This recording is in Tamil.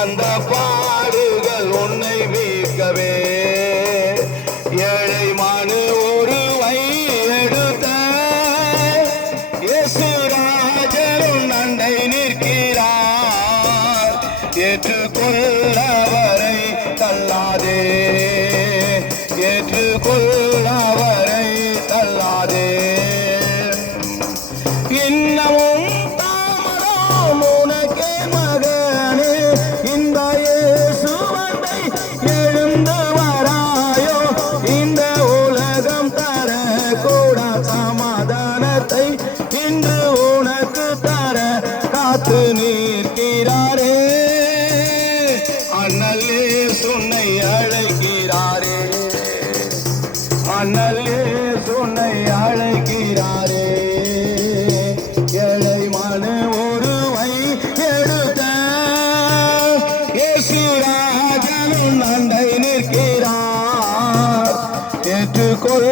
அந்த பாடுகள் உன்னை மீட்கவே ஏழை மனு ஒருவை எடுத்த இயேசுராஜன் அண்டை நிற்கிறார். ஏற்றுக்கொள்ளவரை தள்ளாதே, ஏற்றுக்கொள்ளவரை தள்ளாதே. இன்னமும் தாமதம் உனக்கே மகனே, இந்த இயேசுவை எழுந்து வராயோ. இந்த உலகம் தர கூட சமாதானத்தை இன்று உனக்கு தர காத்து நிற்கிறாரே. அண்ணலே சுன்னை அழைக்கிறாரே, அண்ணலே சுன்னை அழைக்கிறாரே. ஏழை மனு ஒருவை எடுத்த இயேசுராஜன் அண்டை நிற்கிறார். ஏற்றுக்கொள்